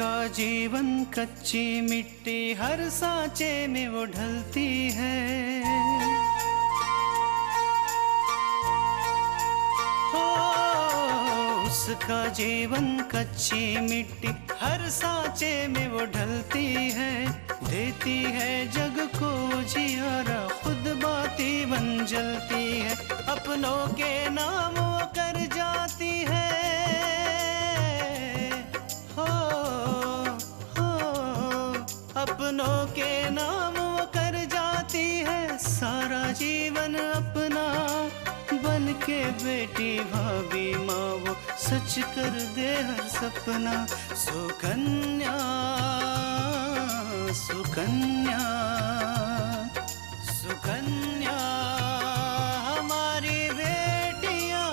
उसका जीवन कच्ची मिट्टी, हर सांचे में वो ढलती है। हो उसका जीवन कच्ची मिट्टी, हर सांचे में वो ढलती है। देती है जग को जियारा, खुद बाती बन जलती है। अपनों के नाम वो कर जाती है। अपनों के नाम वो कर जाती है। सारा जीवन अपना बन के बेटी भाभी माँ वो सच कर दे हर सपना। सुकन्या सुकन्या सुकन्या हमारी बेटियां।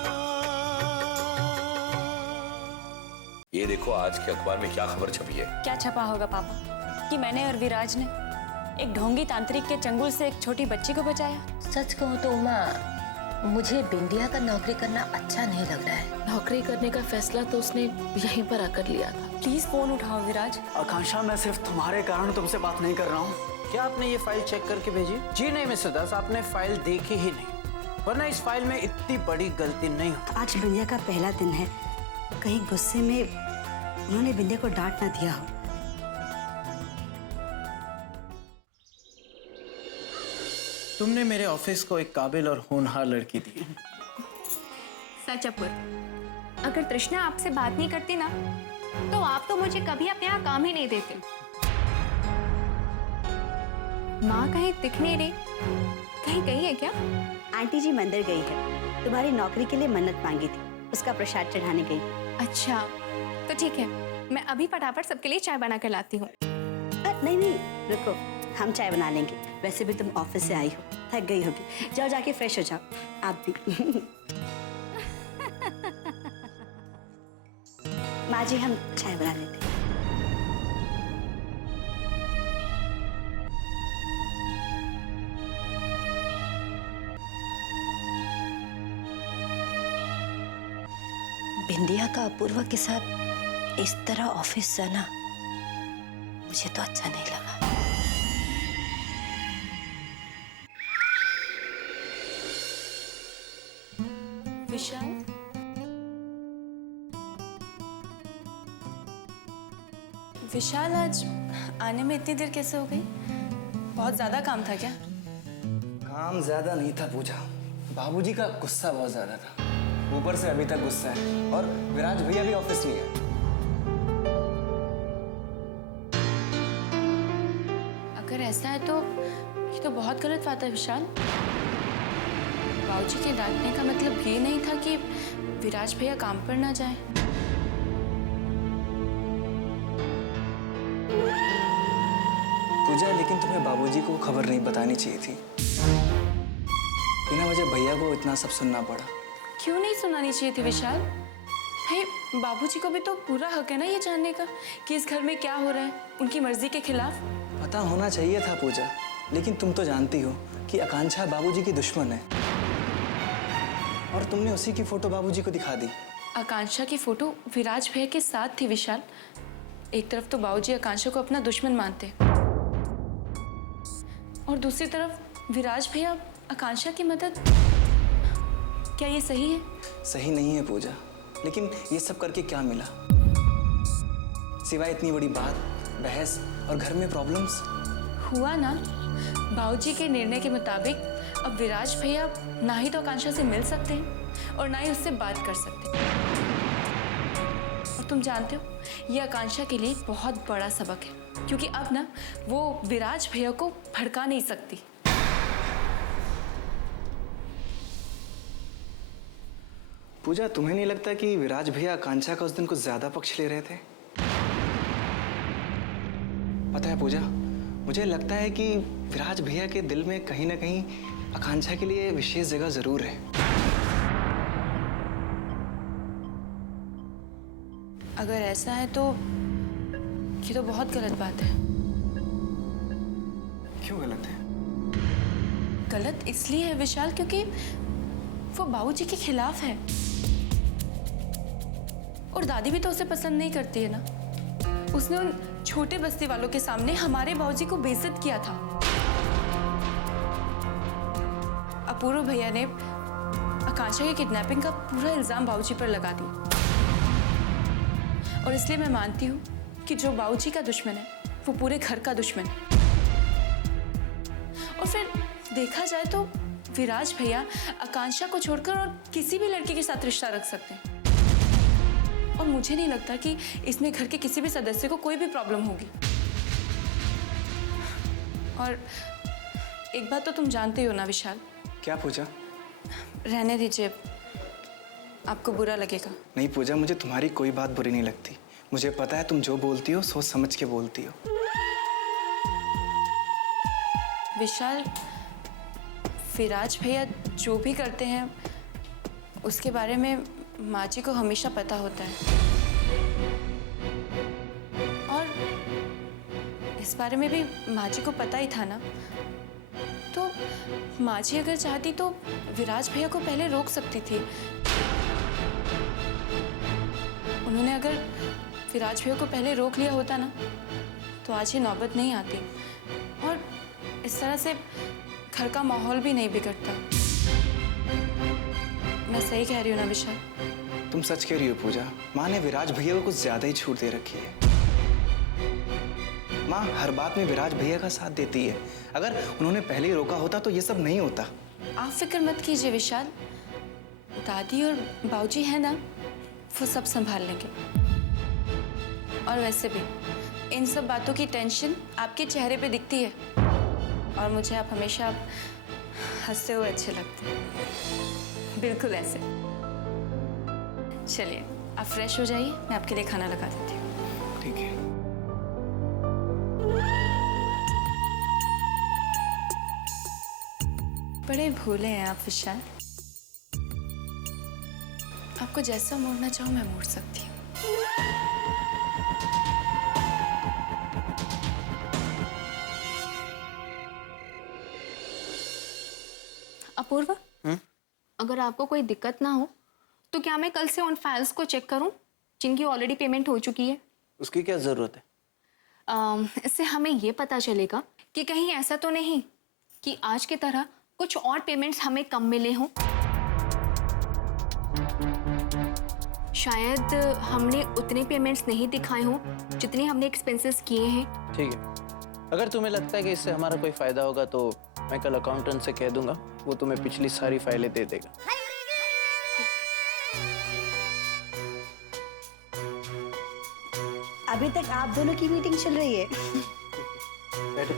ये देखो आज के अखबार में क्या खबर छपी है। क्या छपा होगा पापा कि मैंने और विराज ने एक ढोंगी तांत्रिक के चंगुल से एक छोटी बच्ची को बचाया। सच कहूँ तो उमा, मुझे बिंदिया का नौकरी करना अच्छा नहीं लग रहा है। नौकरी करने का फैसला तो उसने यहीं पर आकर लिया था। प्लीज फोन उठाओ विराज। आकांक्षा, मैं सिर्फ तुम्हारे कारण तुमसे बात नहीं कर रहा हूँ। क्या आपने ये फाइल चेक करके भेजी? जी नहीं मिस्टर दास, आपने फाइल देखी ही नहीं, वरना इस फाइल में इतनी बड़ी गलती नहीं होती। आज बिंदिया का पहला दिन है, कहीं गुस्से में उन्होंने बिंदिया को डांट ना दिया हो। तुमने मेरे ऑफिस को एक काबिल और होनहार लड़की दी। सच अपूर्व, अगर तृष्णा आपसे बात नहीं करती ना, तो आप तो मुझे कभी अपने यहाँ काम ही नहीं देते। माँ कहीं दिख नहीं रही, कहीं गई है क्या? आंटी जी मंदिर गई है, तुम्हारी नौकरी के लिए मन्नत मांगी थी, उसका प्रसाद चढ़ाने गई। अच्छा तो ठीक है, मैं अभी फटाफट सबके लिए चाय बना कर लाती हूँ। नहीं नहीं रुको, हम चाय बना लेंगे। वैसे भी तुम ऑफिस से आई हो, थक गई होगी, जाओ जाके फ्रेश हो जाओ आप भी। माँ जी हम चाय बना लेते हैं। बिंदिया का अपूर्वा के साथ इस तरह ऑफिस जाना मुझे तो अच्छा नहीं लगा। विशाल, विशाल आज आने में इतनी देर कैसे हो गई? बहुत ज्यादा काम था क्या? काम ज्यादा नहीं था पूजा, बाबूजी का गुस्सा बहुत ज्यादा था। ऊपर से अभी तक गुस्सा है और विराज भैया भी ऑफिस नहीं है। अगर ऐसा है तो ये तो बहुत गलत बात है विशाल। बाबूजी के डांटने का मतलब ये नहीं था कि विराज भैया काम पर ना जाए। पूजा, लेकिन तुम्हें बाबूजी को खबर नहीं बतानी चाहिए थी। बिना वजह भैया को इतना सब सुनना पड़ा। क्यों नहीं सुनानी चाहिए थी विशाल? भाई बाबूजी को भी तो पूरा हक है ना ये जानने का कि इस घर में क्या हो रहा है उनकी मर्जी के खिलाफ। पता होना चाहिए था पूजा, लेकिन तुम तो जानती हो कि आकांक्षा बाबूजी की दुश्मन है और तुमने उसी की फोटो बाबूजी को दिखा दी। आकांक्षा की फोटो विराज भैया के साथ थी विशाल। एक तरफ तो बाबूजी आकांक्षा को अपना दुश्मन मानते और दूसरी तरफ विराज भैया आकांक्षा की मदद। क्या ये सही है? सही नहीं है पूजा, लेकिन ये सब करके क्या मिला सिवाय इतनी बड़ी बात, बहस और घर में प्रॉब्लम्स। हुआ ना, बाबूजी के निर्णय के मुताबिक अब विराज भैया ना ही तो आकांक्षा से मिल सकते हैं और ना ही उससे बात कर सकते हैं। और तुम जानते हो ये आकांक्षा के लिए बहुत बड़ा सबक है, क्योंकि अब ना वो विराज भैया को भड़का नहीं सकती। पूजा, तुम्हें नहीं लगता कि विराज भैया आकांक्षा का उस दिन कुछ ज्यादा पक्ष ले रहे थे? पता है पूजा, मुझे लगता है कि विराज भैया के दिल में कहीं ना कहीं आकांक्षा के लिए विशेष जगह जरूर है। अगर ऐसा है तो ये तो बहुत गलत बात है। क्यों गलत है? गलत इसलिए है विशाल क्योंकि वो बाबूजी के खिलाफ है और दादी भी तो उसे पसंद नहीं करती है ना। उसने उन छोटे बस्ती वालों के सामने हमारे बाबूजी को बेइज्जत किया था। अपूर्व भैया ने आकांक्षा की किडनैपिंग का पूरा इल्जाम बाबूजी पर लगा दिया और इसलिए मैं मानती हूँ कि जो बाबूजी का दुश्मन है वो पूरे घर का दुश्मन है। और फिर देखा जाए तो विराज भैया आकांक्षा को छोड़कर और किसी भी लड़की के साथ रिश्ता रख सकते हैं और मुझे नहीं लगता कि इसमें घर के किसी भी सदस्य को कोई भी प्रॉब्लम होगी। और एक बात तो तुम जानते हो ना विशाल। क्या पूजा? रहने दीजिए, आपको बुरा लगेगा। नहीं पूजा, मुझे तुम्हारी कोई बात बुरी नहीं लगती। मुझे पता है तुम जो बोलती हो सोच समझ के बोलती हो। विशाल, विराज भैया जो भी करते हैं उसके बारे में माँ जी को हमेशा पता होता है और इस बारे में भी माँ जी को पता ही था ना। तो माँ जी अगर चाहती तो विराज भैया को पहले रोक सकती थी। उन्होंने अगर विराज भैया को पहले रोक लिया होता ना तो आज ये नौबत नहीं आती और इस तरह से घर का माहौल भी नहीं बिगड़ता। मैं सही कह रही हूँ ना विशाल? तुम सच कह रही हो पूजा। माँ ने विराज भैया को कुछ ज्यादा ही छूट दे रखी है। माँ हर बात में विराज भैया का साथ देती है। अगर उन्होंने पहले ही रोका होता तो ये सब नहीं होता। आप फिक्र मत कीजिए विशाल, दादी और बाबूजी है ना, वो सब संभाल लेंगे। और वैसे भी इन सब बातों की टेंशन आपके चेहरे पे दिखती है और मुझे आप हमेशा हंसते हुए अच्छे लगते हैं, बिल्कुल ऐसे। चलिए आप फ्रेश हो जाइए, मैं आपके लिए खाना लगा देती हूँ। ठीक है। बड़े भोले हैं आप विशाल। आपको जैसा मोड़ना चाहो मैं मोड़ सकती हूँ। अपूर्व, अगर आपको कोई दिक्कत ना हो तो क्या मैं कल से उन फाइल्स को चेक करूं जिनकी ऑलरेडी पेमेंट हो चुकी है? उसकी क्या जरूरत है? इससे हमें ये पता चलेगा कि कहीं ऐसा तो नहीं कि आज की तरह कुछ और पेमेंट्स हमें कम मिले हों। शायद हमने उतने पेमेंट्स नहीं दिखाए हों जितने हमने एक्सपेंसेस किए हैं। ठीक है, अगर तुम्हें लगता है कि इससे हमारा कोई फायदा होगा तो मैं कल अकाउंटेंट से कह दूंगा, वो तुम्हें पिछली सारी फाइलें दे देगा। अभी तक आप दोनों की मीटिंग चल रही है। बैठो।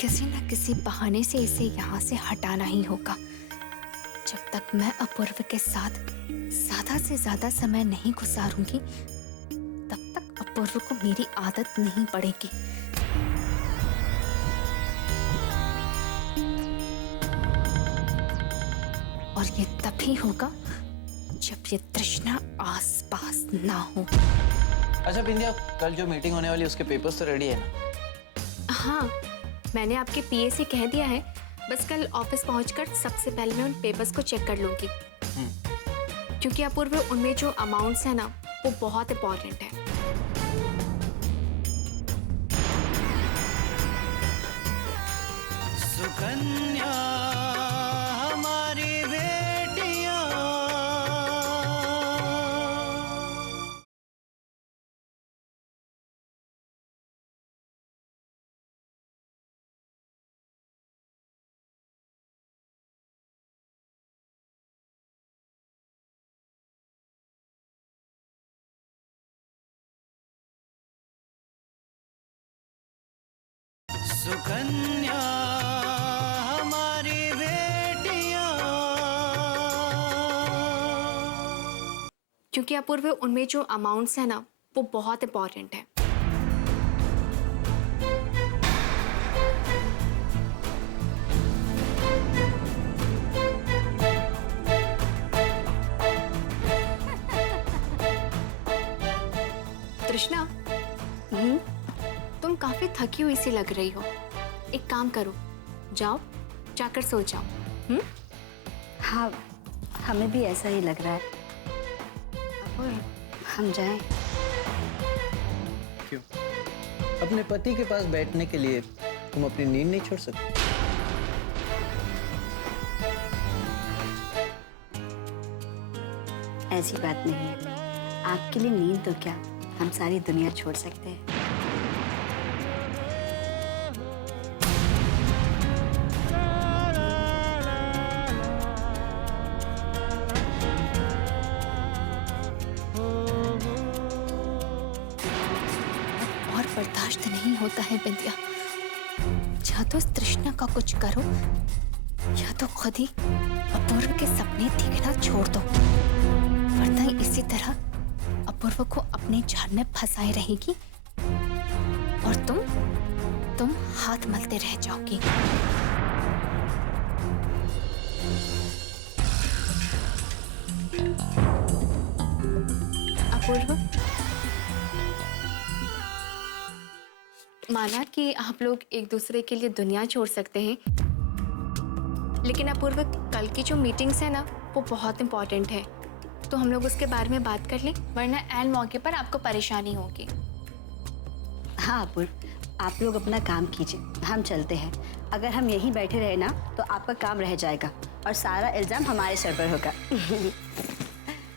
किसी न किसी बहाने से इसे यहाँ से हटाना ही होगा। जब तक मैं अपूर्व के साथ ज्यादा से ज्यादा समय नहीं गुजारूंगी तब तक अपूर्व को मेरी आदत नहीं पड़ेगी। और ये तभी होगा जब ये तृष्णा आसपास ना हो। अच्छा बिंदिया, कल जो मीटिंग होने वाली है उसके पेपर्स तो रेडी है ना? हाँ, मैंने आपके पीए से कह दिया है, बस कल ऑफिस पहुंचकर सबसे पहले मैं उन पेपर्स को चेक कर लूंगी। क्योंकि अपूर्व, उनमें जो अमाउंट्स है ना वो बहुत इंपॉर्टेंट है। सुकन्या हमारी बेटियां। सुकन्या हमारी बेटियां। क्योंकि अपूर्व, उनमें जो अमाउंट्स है ना वो बहुत इंपॉर्टेंट है। तृष्णा, तुम काफी थकी हुई सी लग रही हो। एक काम करो, जाओ जाकर सो जाओ। हाँ हमें भी ऐसा ही लग रहा है। और हम जाएं? क्यों? अपने पति के पास बैठने के लिए तुम अपनी नींद नहीं छोड़ सकते? ऐसी बात नहीं है। आपके लिए नींद तो क्या, हम सारी दुनिया छोड़ सकते हैं। और बर्दाश्त नहीं होता है बिंदिया। या तो इस तृष्णा का कुछ करो या तो खुद ही अपूर्व के सपने देखना छोड़ दो, वरना इसी तरह अपूर्व को अपने जाल में फंसाए रहेगी और तुम हाथ मलते रह जाओगी। अपूर्व, माना कि आप लोग एक दूसरे के लिए दुनिया छोड़ सकते हैं, लेकिन अपूर्व कल की जो मीटिंग्स है ना वो बहुत इम्पोर्टेंट है, तो हम लोग उसके बारे में बात कर लें, वरना ऐन मौके पर आपको परेशानी होगी। हाँ अपूर्व, आप लोग अपना काम कीजिए, हम चलते हैं। अगर हम यहीं बैठे रहे ना तो आपका काम रह जाएगा और सारा इल्जाम हमारे सर पर होगा।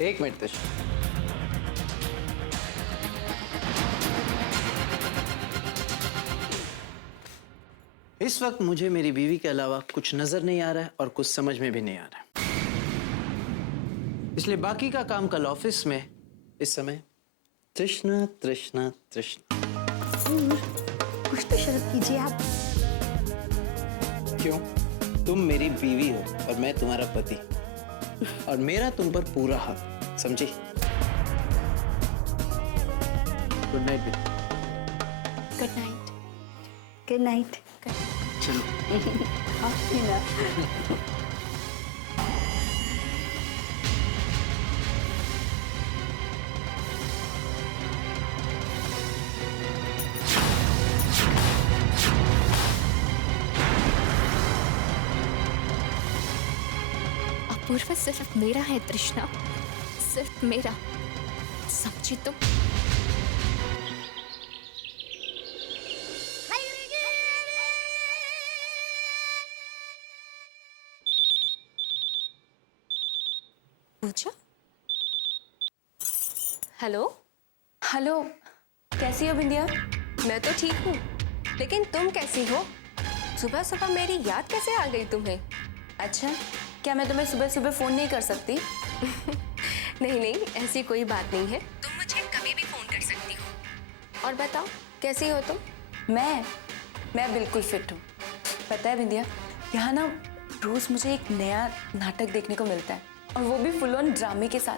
एक मिनट तृष्णा, इस वक्त मुझे मेरी बीवी के अलावा कुछ नजर नहीं आ रहा है और कुछ समझ में भी नहीं आ रहा है, इसलिए बाकी का काम कल ऑफिस में। इस समय तृष्णा तृष्णा तृष्णा। कुछ तो शर्त कीजिए आप। क्यों? तुम मेरी बीवी हो और मैं तुम्हारा पति, और मेरा तुम पर पूरा हक, समझी? Good night. Good night. Good night. चलो। अपूर्व सिर्फ मेरा है तृष्णा, सिर्फ मेरा, समझी तुम? पूजा? हेलो? हेलो, कैसी हो बिंदिया? मैं तो ठीक हूँ, लेकिन तुम कैसी हो? सुबह सुबह मेरी याद कैसे आ गई तुम्हें? अच्छा, क्या मैं तुम्हें सुबह सुबह फोन नहीं कर सकती? नहीं नहीं, ऐसी कोई बात नहीं है, तुम मुझे कभी भी फोन कर सकती हो। और बताओ, कैसी हो तुम? मैं बिल्कुल फिट हूँ। पता है बिंदिया, यहाँ ना रोज मुझे एक नया नाटक देखने को मिलता है, और वो भी फुल ऑन ड्रामे के साथ।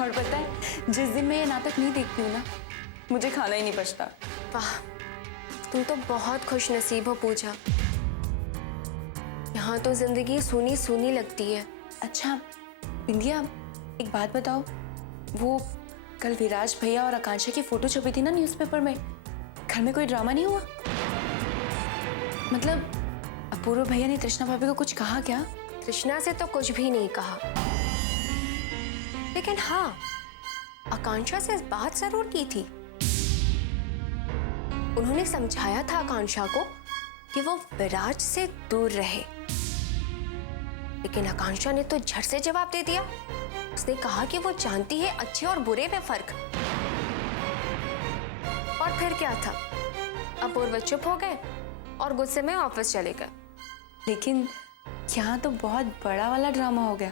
और पता है, जिस दिन मैं ये नाटक नहीं देखती हूँ ना, मुझे खाना ही नहीं पचता। वाह, तुम तो बहुत खुश नसीब हो पूजा। यहाँ तो जिंदगी सूनी सूनी लगती है। अच्छा बिंदिया, एक बात बताओ, वो कल विराज भैया और आकांक्षा की फोटो छपी थी ना न्यूज़पेपर में, घर में कोई ड्रामा नहीं हुआ? मतलब अपूर्व भैया ने तृष्णा भाभी को कुछ कहा क्या? तृष्णा से तो कुछ भी नहीं कहा, लेकिन हाँ, आकांक्षा से इस बात जरूर की थी। उन्होंने समझाया था आकांक्षा को कि वो विराज से दूर रहे, लेकिन आकांक्षा ने तो झट से जवाब दे दिया। उसने कहा कि वो जानती है अच्छे और बुरे में फर्क। और फिर क्या था, अपूर्व चुप हो गए और गुस्से में ऑफिस चले गए। लेकिन यहाँ तो बहुत बड़ा वाला ड्रामा हो गया।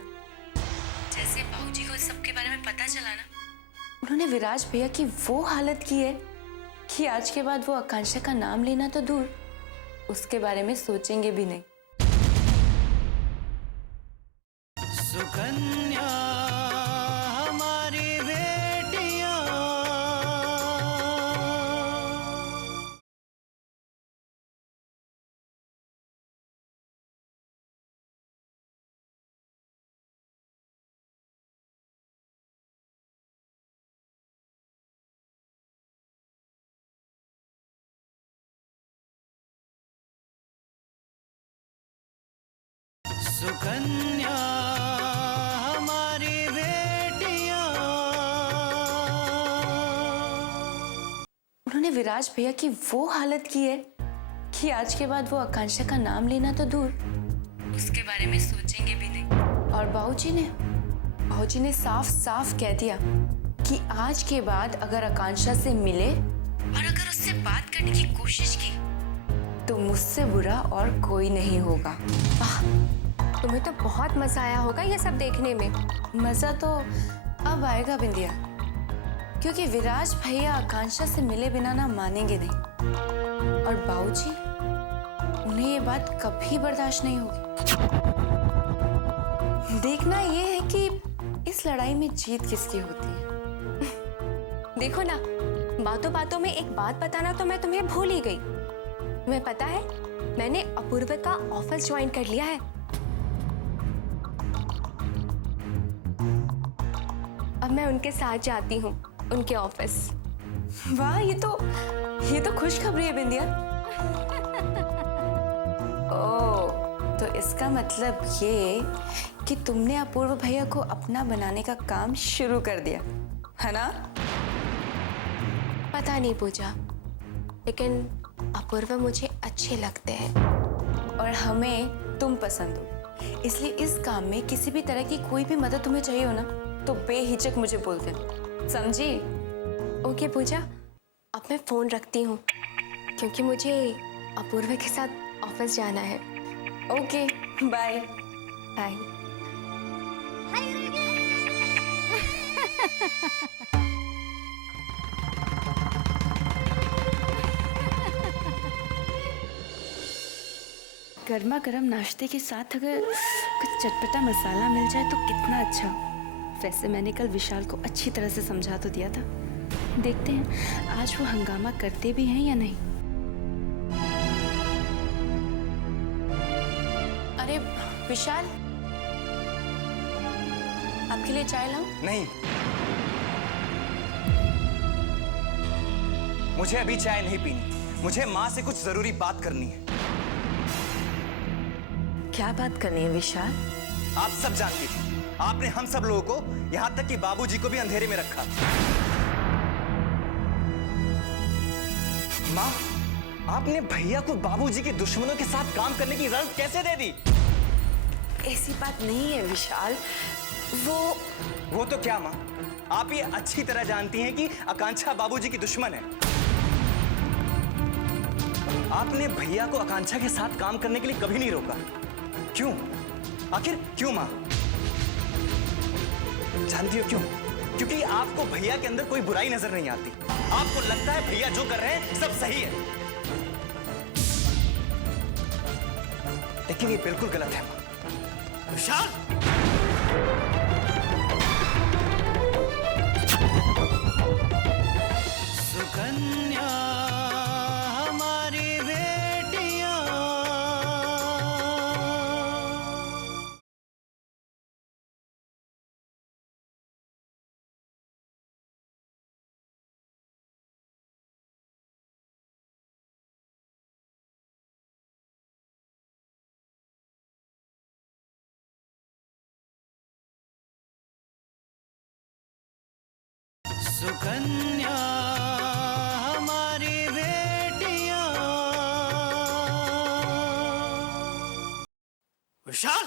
जैसे बाबूजी को इस सब के बारे में पता चला ना, उन्होंने विराज भैया की वो हालत की है कि आज के बाद वो आकांक्षा का नाम लेना तो दूर, उसके बारे में सोचेंगे भी नहीं। सुकन्या हमारी बेटियां, सुकन्या सुकन्या हमारी बेटियां। उन्होंने विराज भैया की वो हालत की है कि आज के बाद वो आकांक्षा का नाम लेना तो दूर, उसके बारे में सोचेंगे भी नहीं। और बाबूजी ने साफ साफ कह दिया कि आज के बाद अगर आकांक्षा से मिले और अगर उससे बात करने की कोशिश की तो मुझसे बुरा और कोई नहीं होगा। वाह, तुम्हें तो बहुत मजा आया होगा ये सब देखने में। मजा तो अब आएगा बिंदिया, क्योंकि विराज भैया आकांक्षा से मिले बिना ना मानेंगे नहीं, और बाबूजी उन्हें ये बात कभी बर्दाश्त नहीं होगी। देखना ये है कि इस लड़ाई में जीत किसकी होती है। देखो ना, बातों बातों में एक बात बताना तो मैं तुम्हें भूल ही गई। तुम्हें पता है, मैंने अपूर्व का ऑफिस ज्वाइन कर लिया है। अब मैं उनके साथ जाती हूँ उनके ऑफिस। वाह, ये तो खुशखबरी है बिंदिया। ओह, तो इसका मतलब ये कि तुमने अपूर्व भैया को अपना बनाने का काम शुरू कर दिया है ना? पता नहीं पूजा, लेकिन अपूर्व मुझे अच्छे लगते हैं। और हमें तुम पसंद हो, इसलिए इस काम में किसी भी तरह की कोई भी मदद तुम्हें चाहिए हो ना तो बेहिचक मुझे बोल देना, समझी? ओके पूजा, अब मैं फोन रखती हूँ क्योंकि मुझे अपूर्व के साथ ऑफिस जाना है। Okay, bye bye. गर्मा गर्म नाश्ते के साथ अगर कुछ चटपटा मसाला मिल जाए तो कितना अच्छा। वैसे मैंने कल विशाल को अच्छी तरह से समझा तो दिया था, देखते हैं आज वो हंगामा करते भी हैं या नहीं। अरे विशाल, आपके लिए चाय लाऊं? नहीं, मुझे अभी चाय नहीं पीनी। मुझे माँ से कुछ जरूरी बात करनी है। क्या बात करनी है विशाल? आप सब जानती थी, आपने हम सब लोगों को, यहाँ तक कि बाबूजी को भी अंधेरे में रखा। माँ, आपने भैया को बाबूजी के दुश्मनों के साथ काम करने की इजाजत कैसे दे दी? ऐसी बात नहीं है विशाल, वो तो क्या माँ, आप ये अच्छी तरह जानती हैं कि आकांक्षा बाबूजी की दुश्मन है। आपने भैया को आकांक्षा के साथ काम करने के लिए कभी नहीं रोका। क्यों? आखिर क्यों माँ? जानती हो क्यों? क्योंकि आपको भैया के अंदर कोई बुराई नजर नहीं आती। आपको लगता है भैया जो कर रहे हैं सब सही है, लेकिन ये बिल्कुल गलत है माँ। विशाल, सुकन्या हमारी बेटियां। सुकन्या हमारी बेटियां। विशाल,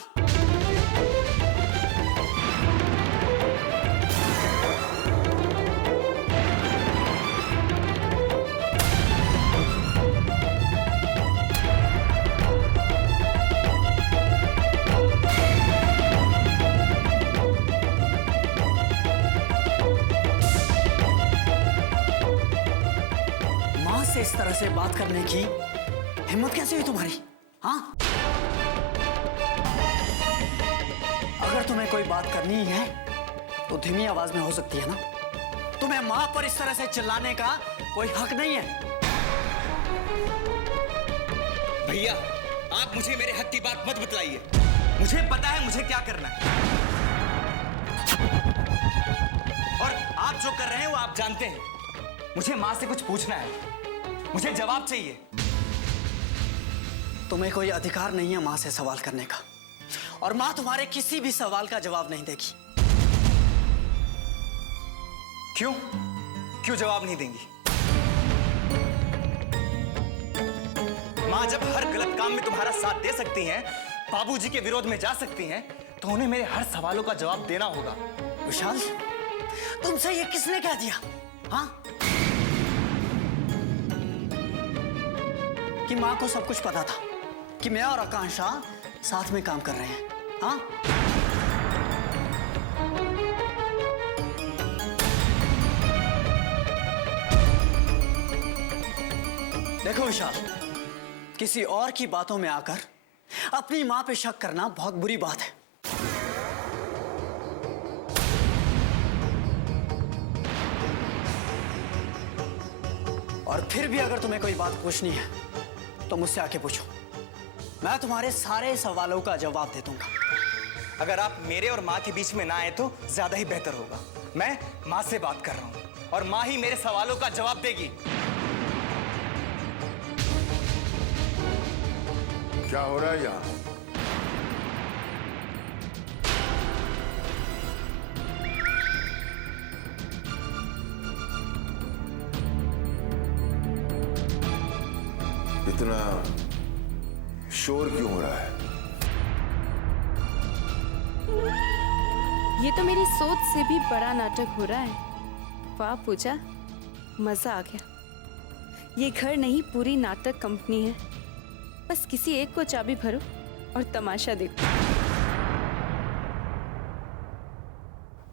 माँ से इस तरह से बात करने की हिम्मत कैसे हुई तुम्हारी? हाँ, अगर तुम्हें कोई बात करनी ही है तो धीमी आवाज में हो सकती है ना। तुम्हें माँ पर इस तरह से चिल्लाने का कोई हक नहीं है। भैया, आप मुझे मेरे हक की बात मत बतलाइए। मुझे पता है मुझे क्या करना है, और आप जो कर रहे हैं वो आप जानते हैं। मुझे माँ से कुछ पूछना है, मुझे जवाब चाहिए। तुम्हें कोई अधिकार नहीं है माँ से सवाल करने का। और माँ तुम्हारे किसी भी सवाल का जवाब नहीं देगी। क्यों? क्यों जवाब नहीं देंगी? माँ जब हर गलत काम में तुम्हारा साथ दे सकती हैं, बाबूजी के विरोध में जा सकती हैं, तो उन्हें मेरे हर सवालों का जवाब देना होगा। विशाल, तुमसे ये किसने कह दिया? हाँ, कि माँ को सब कुछ पता था कि मैं और आकांक्षा साथ में काम कर रहे हैं। हाँ, देखो विशाल, किसी और की बातों में आकर अपनी मां पे शक करना बहुत बुरी बात है। और फिर भी अगर तुम्हें कोई बात पूछनी है तो मुझसे आके पूछो, मैं तुम्हारे सारे सवालों का जवाब दे दूंगा। अगर आप मेरे और माँ के बीच में ना आए तो ज्यादा ही बेहतर होगा। मैं माँ से बात कर रहा हूँ और माँ ही मेरे सवालों का जवाब देगी। क्या हो रहा है यहाँ? इतना शोर क्यों हो रहा है? ये तो मेरी सोच से भी बड़ा नाटक हो रहा है। वाह पूजा, मजा आ गया। ये घर नहीं, पूरी नाटक कंपनी है। बस किसी एक को चाबी भरो और तमाशा देखो।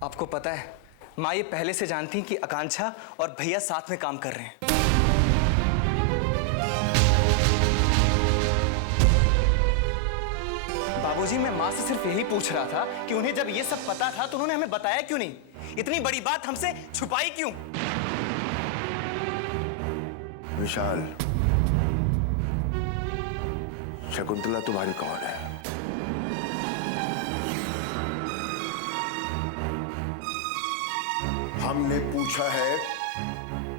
आपको पता है, माँ ये पहले से जानती कि आकांक्षा और भैया साथ में काम कर रहे हैं। बाबूजी, मैं माँ से सिर्फ यही पूछ रहा था कि उन्हें जब ये सब पता था तो उन्होंने हमें बताया क्यों नहीं? इतनी बड़ी बात हमसे छुपाई क्यों? विशाल, शकुंतला तुम्हारी कौन है? हमने पूछा है,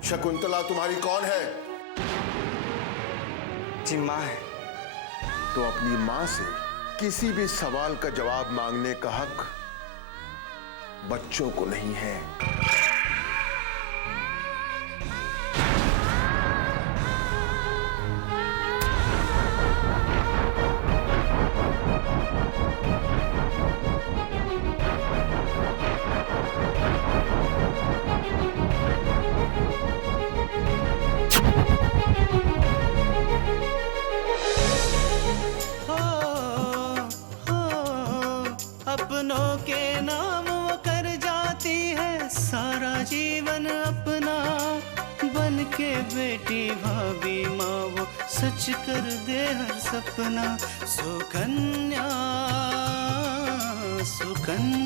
शकुंतला तुम्हारी कौन है? जी माँ है। तो अपनी माँ से किसी भी सवाल का जवाब मांगने का हक बच्चों को नहीं है। अपनों के नाम वो कर जाती है सारा जीवन अपना, बन के बेटी भाभी माँ वो सच कर दे हर सपना। सुकन्या सुकन्या